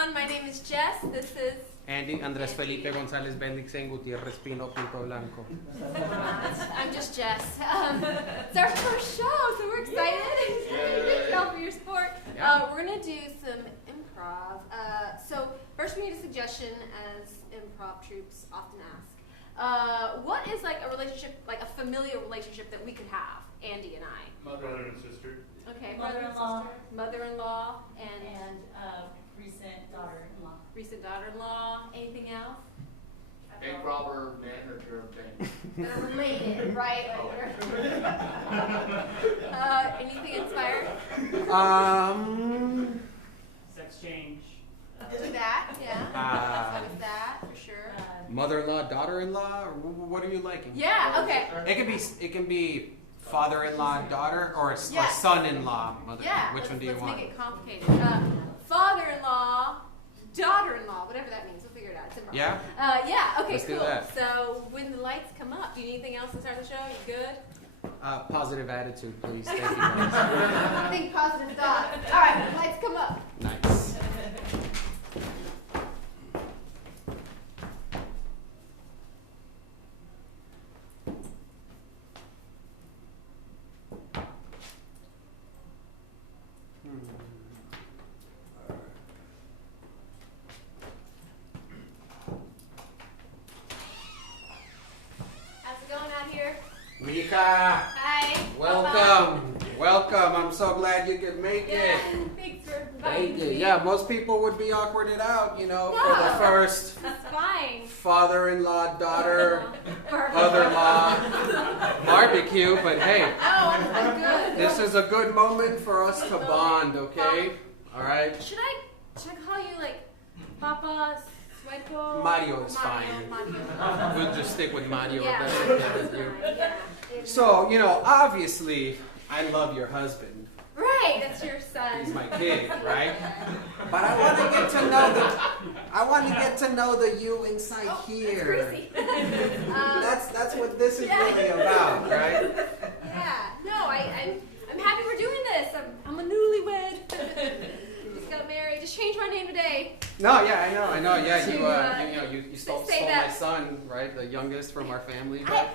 everyone. My name is Jess. This is Andy Andrés Felipe González Bendixen Gutierrez Pino Pinto Blanco. I'm just Jess. It's our first show, so we're excited. You can tell for your sport. Yeah. We're gonna do some improv. So first, we need a suggestion, as improv troupes often ask. What is like a relationship, like a familial relationship that we could have, Andy and I? Brother and sister. Okay, Mother-in-law. Mother-in-law, and recent daughter-in-law. recent daughter-in-law. Anything else? Bank robber, manager of bank. They're related, right? Anything inspired? Sex change. Do that, yeah. So with that, for sure. Mother-in-law, daughter-in-law, or what are you liking? Yeah, okay. It can be father-in-law, daughter, or Yes. son-in-law, mother. Yeah, Which one do you let's want? make it complicated. Father-in-law, daughter-in-law, whatever that means. We'll figure it out. It's improv. Yeah? Yeah, okay, Let's do cool. that. So when the lights come up, do you need anything else to start the show? You good? Positive attitude, please. Thank you, guys. Think positive thoughts. All right, when the lights come up. Nice. How's it going out here? Mika, Hi. welcome. Welcome. I'm so glad you could make Yeah, it. thanks for inviting Thank you. me. Yeah, most people would be awkwarded out, for the No. first That's fine. father-in-law, daughter, Perfect. mother-in-law barbecue, but hey, Oh, I'm good. this is a good moment for us to bond, okay? All right? Should I call you like Papa Sweatco? Mario is fine. Mario. We'll just stick with Mario. Yeah, If that's okay with that's you. fine, yeah. So, obviously, I love your husband. Right, that's your son. He's my kid, right? But I want to get to know the you inside here. That's greasy. That's what this is Yeah. really about, right? Yeah. No, I'm happy we're doing this. I'm a newlywed. Just got married. Just changed my name today. No, yeah, I know. Yeah, To, you stole say my that- son, right? The youngest from our family. Yeah,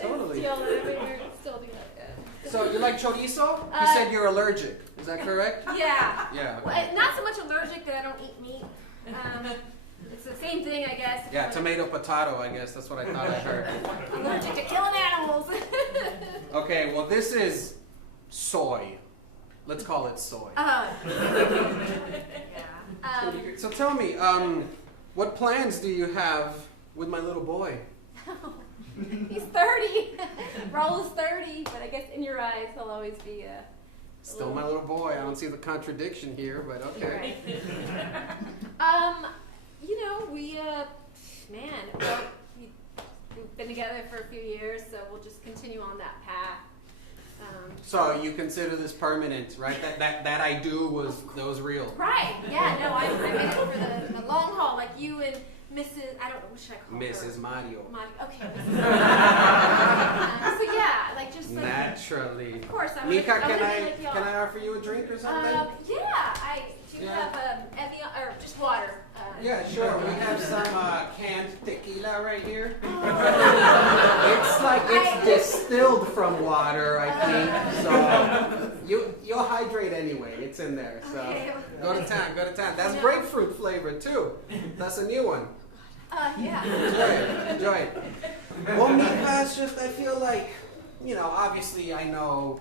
Totally. Still do that. Yeah. So you like chorizo? You said you're allergic. Is that correct? Yeah. Yeah. Well, not so much allergic that I don't eat meat. It's the same thing, I guess. Yeah, tomato potato, I guess. That's what I thought I heard. Allergic to killing animals. Okay, well, this is soy. Let's call it soy. Yeah. So tell me, what plans do you have with my little boy? He's 30. Raul is 30, but I guess in your eyes he'll always be Still my little boy. I don't see the contradiction here, but You're okay. right. We've been together for a few years, so we'll just continue on that path. So you consider this permanent, right? That I do was real. Right, yeah, no, I'm in it for the long haul, like you and Mrs. I don't know, what should I call her? Mrs. Mario. Okay, Mrs. So yeah, like just like, Naturally. of course, I'm Mika, gonna can be I like y'all. can I offer you a drink or something? Yeah, I do Yeah. have Evian, or just water. Yeah, sure. We have some canned tequila right here. It's distilled from water, I think. So you'll hydrate anyway. It's in there. So Okay. go to town. That's No. grapefruit flavor too. That's a new one. Yeah. Enjoy it. Well, Mika, it's just I feel like, obviously I know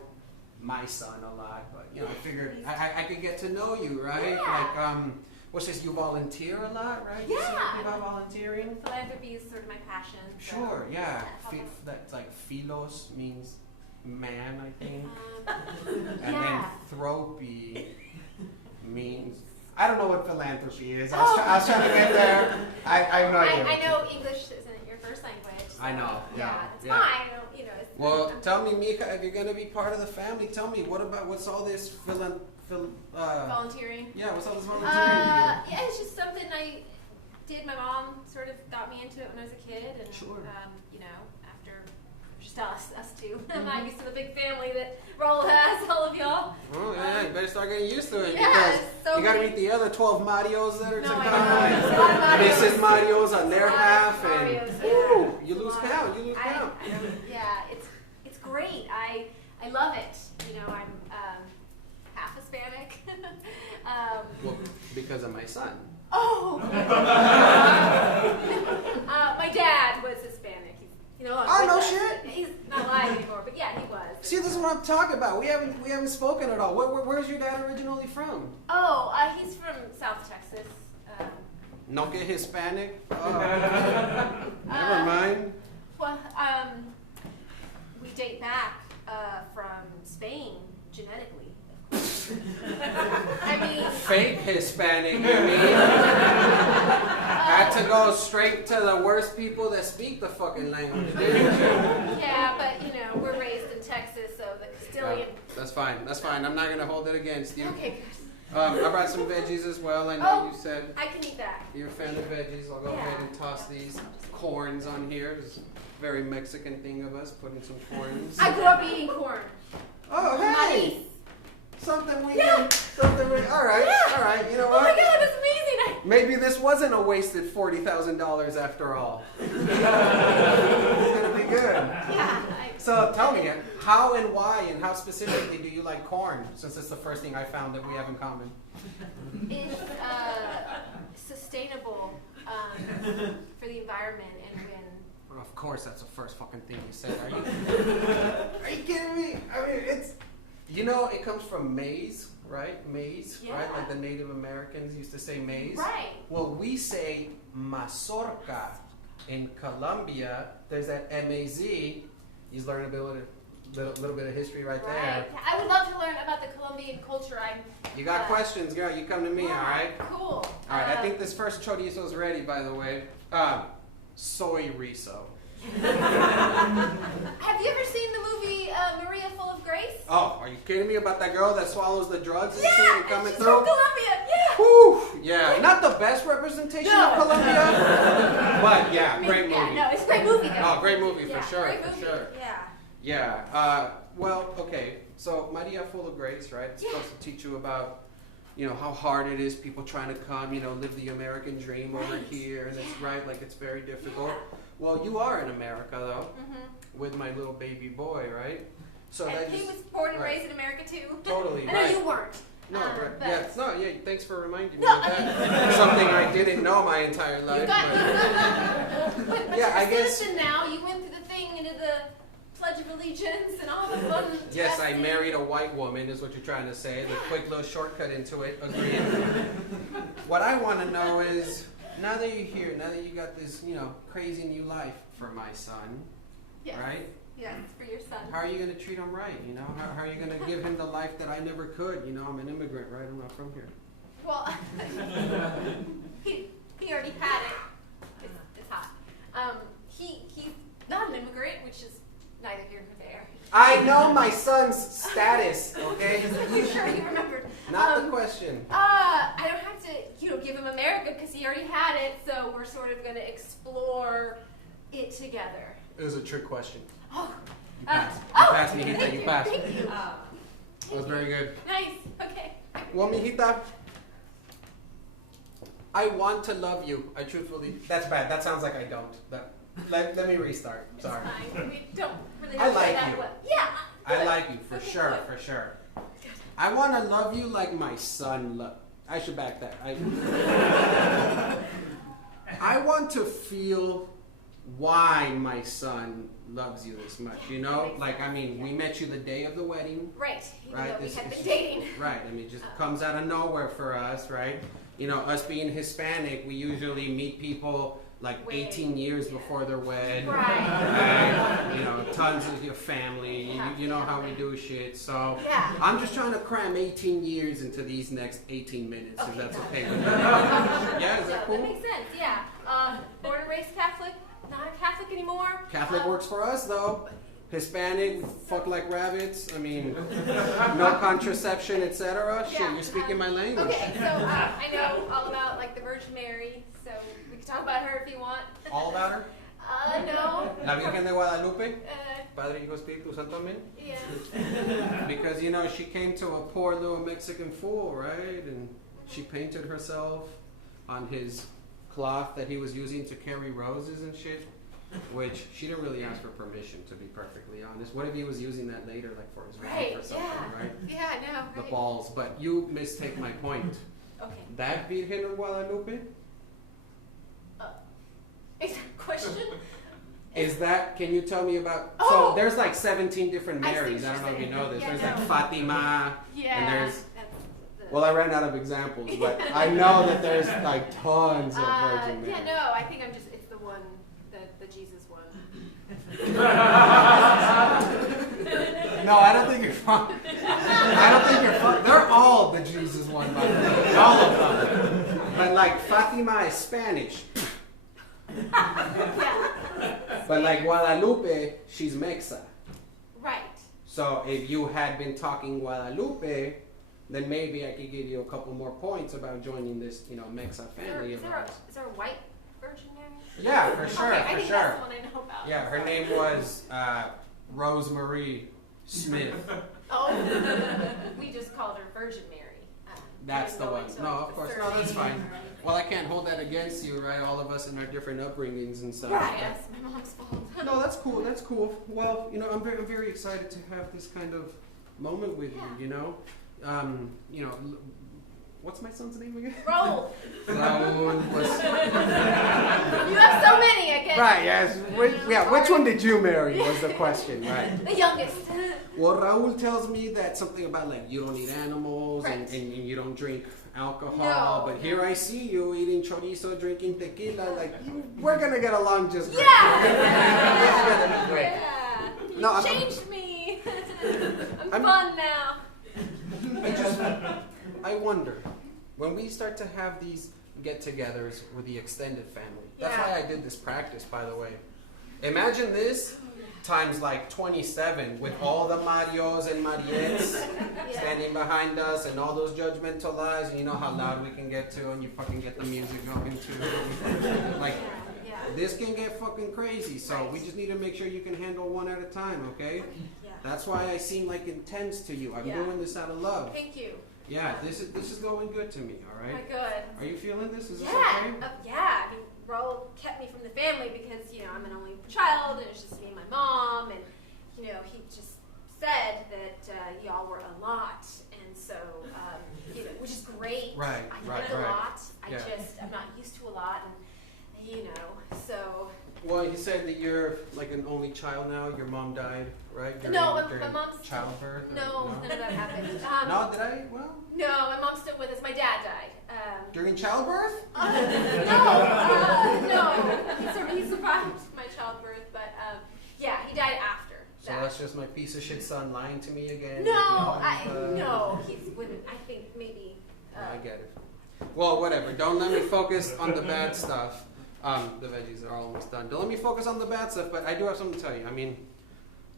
my son a lot, but I figured I could get to know you, right? Yeah. Like what's this? You volunteer a lot, right? Yeah. You say something about volunteering. Philanthropy is sort of my passion. So. Sure, yeah. help us. That's like philos means man, I think. And Yeah. then thropy means I don't know what philanthropy is. I was trying to get there. I have no idea. I know English isn't your first language. So I know, yeah, it's yeah. fine. It's, Well, tell me, Mika, if you're gonna be part of the family, tell me what's all this volunteering. Yeah, what's all this volunteering you do? Yeah, it's just something I did. My mom sort of got me into it when I was a kid, and Sure. after just us two. I'm not used to the big family that Raul has, all of y'all. Oh, yeah, you better start getting used to it Yeah, because so you got to many- meet the other 12 Marios that are to No, I come. know. There's a lot of Marios. Mrs. Marios on their There's a lot of half, and Marios, woo, yeah. you lose count. You lose count. Yeah, it's great. I love it. You know, I'm half Hispanic. Well, because of my son. Oh. My dad was Hispanic. He's no longer Oh, with no us. shit. He's not alive anymore, but yeah, he was. See, this is what I'm talking about. We haven't spoken at all. Where's your dad originally from? Oh, he's from South Texas. No que Hispanic? Oh. Never mind. Well, we date back from Spain genetically. I mean, Fake Hispanic, you mean? Had to go straight to the worst people that speak the fucking language, didn't you? yeah, but you know, we're raised in Texas, so the Castilian. That's fine. That's fine. I'm not gonna hold it against you. Okay, good. I brought some veggies as well. I know Oh. you said I can eat that. you're a fan of veggies. I'll go ahead and toss these corns on here. It's a very Mexican thing of us, putting some corns. I grew up eating corn. Oh, hey! Nice. Something we Yeah. all right, Yeah. all right. You know Oh my what? God, that's amazing! Maybe this wasn't a wasted $40,000 after all. It's gonna be good. Yeah. So tell me, how and why and how specifically do you like corn? Since it's the first thing I found that we have in common. It's sustainable for the environment and when. Well, of course, that's the first fucking thing you said. Are you kidding me? I mean, it's. You know, it comes from maize, right? Maize, right? Yeah. Like the Native Americans used to say maize. Right. Well, we say mazorca. In Colombia, there's that M-A-Z. You learn a little bit of history right there. Right. I would love to learn about the Colombian culture. You got questions, girl? You come to me, Yeah, all right? Cool. All right, I think this first chorizo is ready, by the way. Soy riso. Have you ever seen the movie Maria Full of Grace? Oh, are you kidding me about that girl that swallows the drugs and shit Yeah, and coming she's through? from Colombia. Yeah. Whew, yeah, not the best representation No. of Colombia, but yeah, I mean, great movie. Yeah, no, it's a great movie though. Oh, great movie Yeah, for sure, great for movie. sure. Yeah. Yeah. Well, okay. So Maria Full of Grace, right? It's supposed to teach you about, you know, how hard it is. People trying to come, you know, live the American dream over Right. here, and it's Yeah. right, like it's very difficult. Yeah. Well, you are in America though, Mm-hmm. with my little baby boy, right? So And that he just was born and right. raised in America too. Totally I know right. you weren't. No, right. but Yeah, no, yeah. Thanks for reminding me No, of that. Something I didn't know my entire You life. got but- but Yeah, you're I a guess- citizen now. You went through the thing into the Pledge of Allegiance and all the fun. Yes, I testing. married a white woman, is what you're trying to say. The quick little shortcut into it. Agreed. What I want to know is, now that you're here, now that you got this, you know, crazy new life for my son, Yes. right? Yes, for your son. How are you going to treat him right? You know, how are you going to give him the life that I never could? You know, I'm an immigrant, right? I'm not from here. Well, he already had it. It's hot. He's not an immigrant, which is neither here nor there. I know my son's status, okay? I'm sure you remembered. Not the question. I don't have to, give him America because he already had it. So we're sort of going to explore it together. It was a trick question. Oh, You passed. You oh, passed, mijita. thank You you, passed. Thank you. That was very good. Nice. Okay. Well, mijita, I want to love you. I truthfully. That's bad. That sounds like I don't. Let me restart. Sorry. It's fine. We don't really I know like that you. well. Yeah. I good. like you for Okay, sure, good. for sure. I want to love you like my son love. I should back that. I want to feel why my son loves you this much. You know, like we met you the day of the wedding. Right. Even Right, though we this had is been just- dating. Right. I mean, it just comes out of nowhere for us, right? You know, us being Hispanic, we usually meet people like Wed. 18 years Yeah. before they're wed. Right. Right? You know, tons of your family. Yeah, You know how we family. do shit. So Yeah. I'm just trying to cram 18 years into these next 18 minutes, if Okay, that's got okay it. with you. Yeah, is that So cool? that makes sense. Yeah. Born and raised Catholic. Not a Catholic anymore. Catholic works for us, though. Hispanic, fuck like rabbits. I mean, no contraception, etc. Shit, Yeah, you're speaking my language. Okay, so I know all about like the Virgin Mary, so we can talk about her if you want. All about her? No. La Virgen de Guadalupe, Uh, Padre, Hijo, Espíritu Santo, Amen. yeah. Because, you know, she came to a poor little Mexican fool, right? And she painted herself on his cloth that he was using to carry roses and shit, which she didn't really ask for permission, to be perfectly honest. What if he was using that later, like for his wife or something, right? Yeah, I know. The Right. balls. But you mistake my point. Okay. That Virgen of Guadalupe, Is that a question? is that, can you tell me about, Oh! so there's like 17 different I see Marys. what I don't know you're if you know saying. this. Yeah, There's no. like Fatima. Yeah. And there's, that's the- well, I ran out of examples, but I know that there's like tons of Virgin Marys. Yeah, no, I think it's the one, the Jesus one. No, I don't think you're fun. I don't think you're fun. They're all the Jesus one, by the way. All of them. But like Fatima is Spanish. Yeah. But like Guadalupe, she's Mexa. Right. So if you had been talking Guadalupe, then maybe I could give you a couple more points about joining this, you know, Mexa family of ours. Is there a white Virgin Mary? Yeah, for sure, Okay, I for think sure. that's the one I know about. Yeah, her name was Rosemarie Smith. Oh, we just called her Virgin Mary. That's the didn't go one. into, No, like, of the course. No, that's surname fine. or anything. Well, I can't hold that against you, right? All of us in our different upbringings and stuff. Right, that's my mom's fault. No, that's cool. That's cool. Well, you know, I'm very excited to have this kind of moment with Yeah. you. You know, you know, what's my son's name again? Roll. Raul was. You have so many, I guess. Right. Yes. Which one did you marry? Was the question, right? The youngest. Well, Raul tells me that something about like you don't eat animals and, Right. and you don't drink alcohol. No, but no. here I see you eating chorizo, drinking tequila. Like we're gonna get along just great. Yeah. It's gonna be great. Yeah. You No, I'm- changed me. I'm I'm- fun now. I wonder when we start to have these get-togethers with the extended family. That's Yeah. why I did this practice, by the way. Imagine this times like 27 with all the Marios and Mariettes standing behind us and all those judgmental eyes, and you know how loud we can get to, and you fucking get the music going too. Like, Yeah. this can get fucking crazy, so we just need to make sure you can handle one at a time, okay? Yeah. That's why I seem like intense to you. I'm Yeah. doing this out of love. Thank you. Yeah, this is going good to me, all My right? good. Are you feeling this? Is this Yeah, okay? yeah. I mean, Raul kept me from the family because, you know, I'm an only child and it's just me and my mom. And, you know, he just said that y'all were a lot. And so, you know, which is great. Right, I right, need a right. lot. Yeah. I'm not used to a lot. And, you know, so. Well, you said that you're like an only child now. Your mom died, right? No, my during mom's- childbirth. or No, none of that happened. No, did I? Well, No, my mom's still with us. My dad died. during childbirth? No. He survived my childbirth, but yeah, he died after So that. that's just my piece of shit son lying to me again. No, he's wouldn't. I think maybe. I get it. Well, whatever. Don't let me focus on the bad stuff. The veggies are almost done. Don't let me focus on the bad stuff, but I do have something to tell you. I mean,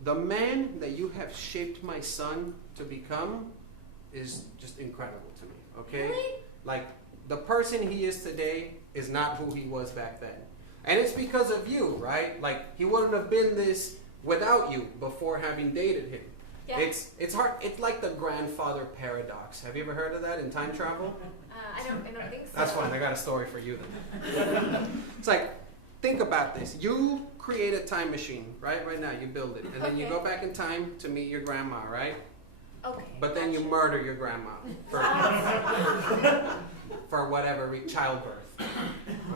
the man that you have shaped my son to become is just incredible to me, okay? Really? Like, the person he is today is not who he was back then. And it's because of you, right? Like, he wouldn't have been this without you before having dated him. Yeah. It's hard. It's like the grandfather paradox. Have you ever heard of that in time travel? I don't think so. That's fine. I got a story for you then. It's like, think about this. You create a time machine, right? Right now, you build it. And then you Okay. go back in time to meet your grandma, right? Okay. But then you gotcha. murder your grandma for whatever, childbirth.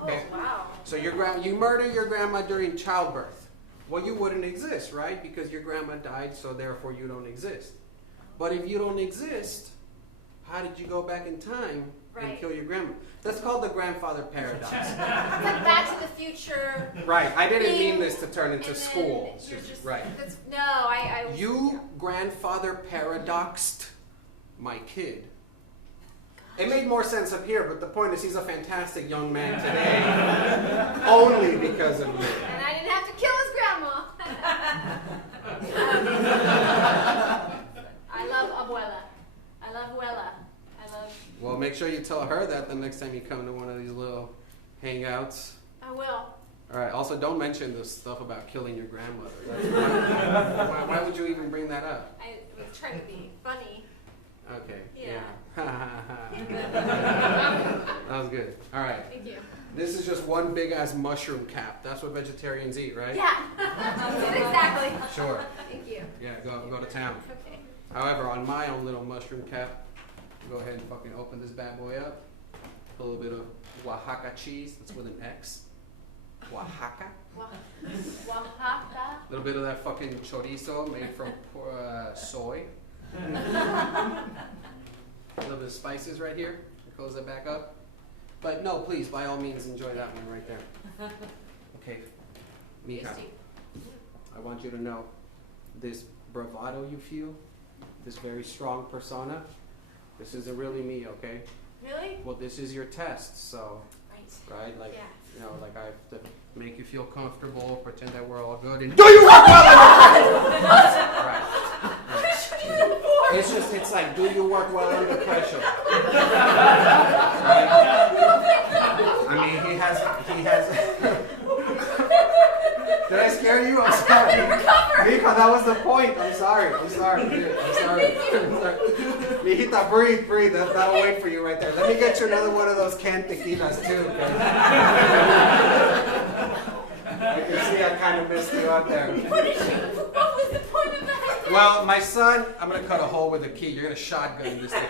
Okay? Oh wow. So you murder your grandma during childbirth. Well, you wouldn't exist, right? Because your grandma died, so therefore you don't exist. But if you don't exist, how did you go back in time and Right. kill your grandma? That's called the grandfather paradox. It's like Back to the Future. Right. I didn't Being- mean this to turn into and then school. It's you're just, right. No, I. You grandfather paradoxed my kid. It made more sense up here, but the point is he's a fantastic young man today. Only because of you. And I didn't have to kill his grandma. I love abuela. I love abuela. I love. Well, make sure you tell her that the next time you come to one of these little hangouts. I will. All right. Also, don't mention the stuff about killing your grandmother. Why would you even bring that up? I was trying to be funny. Okay. Yeah. That was good. All right. Thank you. This is just one big ass mushroom cap. That's what vegetarians eat, right? Yeah. Exactly. Sure. Thank you. Yeah. Go to town. Okay. However, on my own little mushroom cap, go ahead and fucking open this bad boy up. Put a little bit of Oaxaca cheese. That's with an X. Oaxaca. Oaxaca. A little bit of that fucking chorizo made from soy. A little bit of spices right here. Close that back up. But no, please, by all means, enjoy that one right there. Okay, Mija, Tasty. I want you to know this bravado you feel, this very strong persona, this isn't really me, okay? Really? Well, this is your test, so, right? Like, Yeah. you know, like I have to make you feel comfortable, pretend that we're all good, and do you work well under pressure? Right. It's just, it's like, do you work well under pressure? Right? I mean, he has. Did I scare you? I'm sorry. Mija, that was the point. I'm sorry. Dude, I'm sorry. Mijita, breathe. That'll wait for you right there. Let me get you another one of those canned tequilas too. Okay? I can see I kind of missed you out there. What was the point of that? Well, my son, I'm going to cut a hole with a key. You're going to shotgun this tequila.